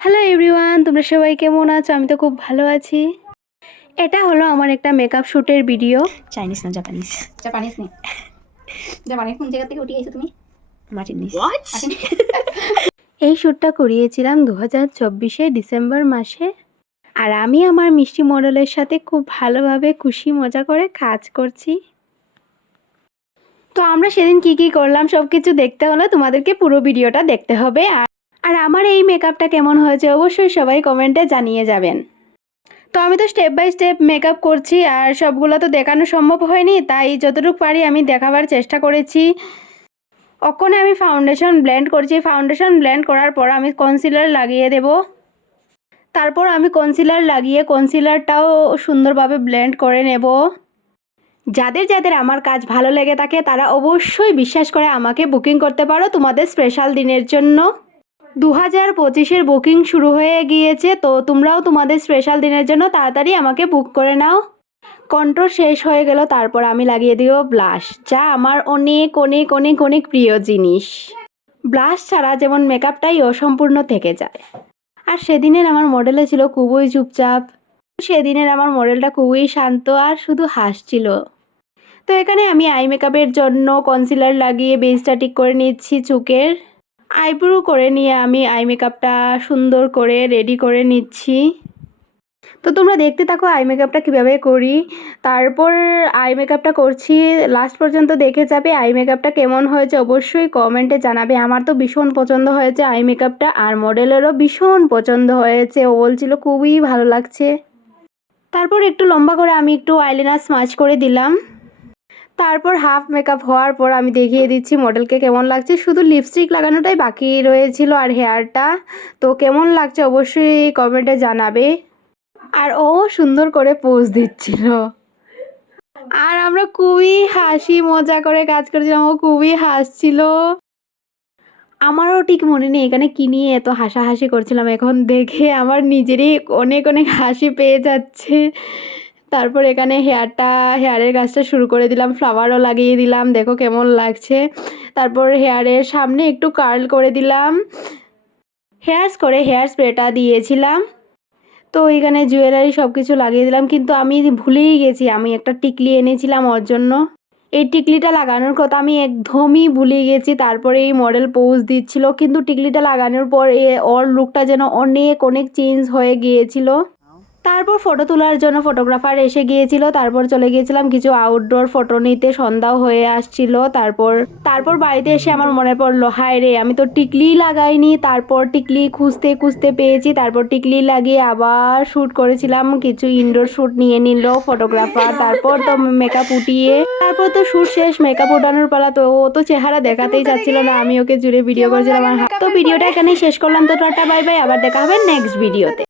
Hello everyone, তোমরা সবাই কেমন আছো? আমি তো খুব ভালো আছি। এটা হলো আমার একটা মেকআপ শ্যুটের ভিডিও। চাইনিজ না জাপানিজ? জাপানিজ নেই, জাপানিজ কোন জায়গা থেকে উঠে গেছো তুমি? মার্টিনিজ। এই শ্যুটটা করিয়েছিলাম 2024 ডিসেম্বর মাসে। আর আমি আমার মিষ্টি মডেলের সাথে খুব ভালোভাবে খুশি মজা করে কাজ করছি। তো আমরা সেদিন কি কি করলাম সব কিছু দেখতে হলে তোমাদেরকে পুরো ভিডিওটা দেখতে হবে। আর আমার এই মেকআপটা কেমন হয়েছে অবশ্যই সবাই কমেন্টে জানিয়ে যাবেন। তো আমি তো স্টেপ বাই স্টেপ মেকআপ করছি, আর সবগুলো তো দেখানো সম্ভব হয়নি, তাই যতটুকু পারি আমি দেখাবার চেষ্টা করেছি। ওখানে আমি ফাউন্ডেশন ব্লেন্ড করছি। ফাউন্ডেশন ব্লেন্ড করার পর আমি কনসিলার লাগিয়ে দেব। তারপর আমি কনসিলার লাগিয়ে কনসিলারটাও সুন্দরভাবে ব্লেন্ড করে নেব। যাদের যাদের আমার কাজ ভালো লেগে থাকে তারা অবশ্যই বিশ্বাস করে আমাকে বুকিং করতে পারো তোমাদের স্পেশাল দিনের জন্য। 2025-এর বুকিং শুরু হয়ে গিয়েছে, তো তোমরাও তোমাদের স্পেশাল দিনের জন্য তাড়াতাড়ি আমাকে বুক করে নাও। কন্ট্রোল শেষ হয়ে গেল, তারপর আমি লাগিয়ে দিব ব্লাশ, যা আমার অনেক অনেক অনেক অনেক প্রিয় জিনিস। ব্লাশ ছাড়া যেমন মেকআপটাই অসম্পূর্ণ থেকে যায়। আর সেদিনের আমার মডেলে ছিল খুবই চুপচাপ। সেদিনের আমার মডেলটা খুবই শান্ত আর শুধু হাসছিল। তো এখানে আমি আই মেকআপের জন্য কনসিলার লাগিয়ে বেসটা ঠিক করে নিচ্ছি চোখের। আইব্রো করে নিয়ে আমি আই মেকআপটা সুন্দর করে রেডি করে নিচ্ছি। তো তোমরা দেখতে থাকো আই মেকআপটা কীভাবে করি। তারপর আই মেকআপটা করছি, লাস্ট পর্যন্ত দেখে যাবে। আই মেকআপটা কেমন হয়েছে অবশ্যই কমেন্টে জানাবে। আমার তো ভীষণ পছন্দ হয়েছে আই মেকআপটা, আর মডেলেরও ভীষণ পছন্দ হয়েছে। ও বলছিল খুবই ভালো লাগছে। তারপর একটু লম্বা করে আমি একটু আইলাইনার স্মাচ করে দিলাম। তারপর হাফ মেকআপ হওয়ার পর আমি দেখিয়ে দিচ্ছি মডেলকে কেমন লাগছে। শুধু লিপস্টিক লাগানোটাই বাকি রয়েছিল আর হেয়ারটা। তো কেমন লাগছে অবশ্যই কমেন্টে জানাবে। আর ও সুন্দর করে পোজ দিচ্ছিল, আর আমরা খুবই হাসি মজা করে কাজ করেছিলাম। ও খুবই হাসছিল। আমারও ঠিক মনে নেই এখানে কী নিয়ে এত হাসাহাসি করছিলাম, এখন দেখে আমার নিজেরই অনেক অনেক হাসি পেয়ে যাচ্ছে। তারপর এখানে হেয়ারের কাজটা শুরু করে দিলাম, ফ্লাওয়ারও লাগিয়ে দিলাম, দেখো কেমন লাগছে। তারপর হেয়ারের সামনে একটু কার্ল করে দিলাম, হেয়ার স্প্রেটা দিয়েছিলাম। তো এখানে জুয়েলারি সব কিছু লাগিয়ে দিলাম, কিন্তু আমি ভুলেই গেছি আমি একটা টিকলি এনেছিলাম ওর জন্য। এই টিকলিটা লাগানোর কথা আমি একদমই ভুলে গেছি। তারপরে এই মডেল পোজ দিচ্ছিল, কিন্তু টিকলিটা লাগানোর পর ওর লুকটা যেন অনেক অনেক চেঞ্জ হয়ে গিয়েছিল। তারপর ফটো তোলার জন্য ফটোগ্রাফার এসে গিয়েছিল। তারপর চলে গিয়েছিলাম কিছু আউটডোর ফটো নিতে, সন্ধ্যাও হয়ে আসছিল। তারপর বাড়িতে এসে আমার মনে পড়লো, হায় রে আমি তো টিকলি লাগাইনি। তারপর টিকলি খুঁজতে খুঁজতে পেয়েছি। তারপর টিকলি লাগিয়ে আবার শ্যুট করেছিলাম। কিছু ইনডোর শ্যুট নিয়ে নিল ফটোগ্রাফার। তারপর তো মেকআপ উঠিয়ে তারপর তো শ্যুট শেষ, মেকআপ উঠানোর পালা। তো ও তো চেহারা দেখাতেই চাচ্ছিল না, আমি ওকে জুড়ে ভিডিও করেছিলাম। তো ভিডিওটা এখানেই শেষ করলাম। তো টাটা বাই বাই, আবার দেখা হবে নেক্সট ভিডিওতে।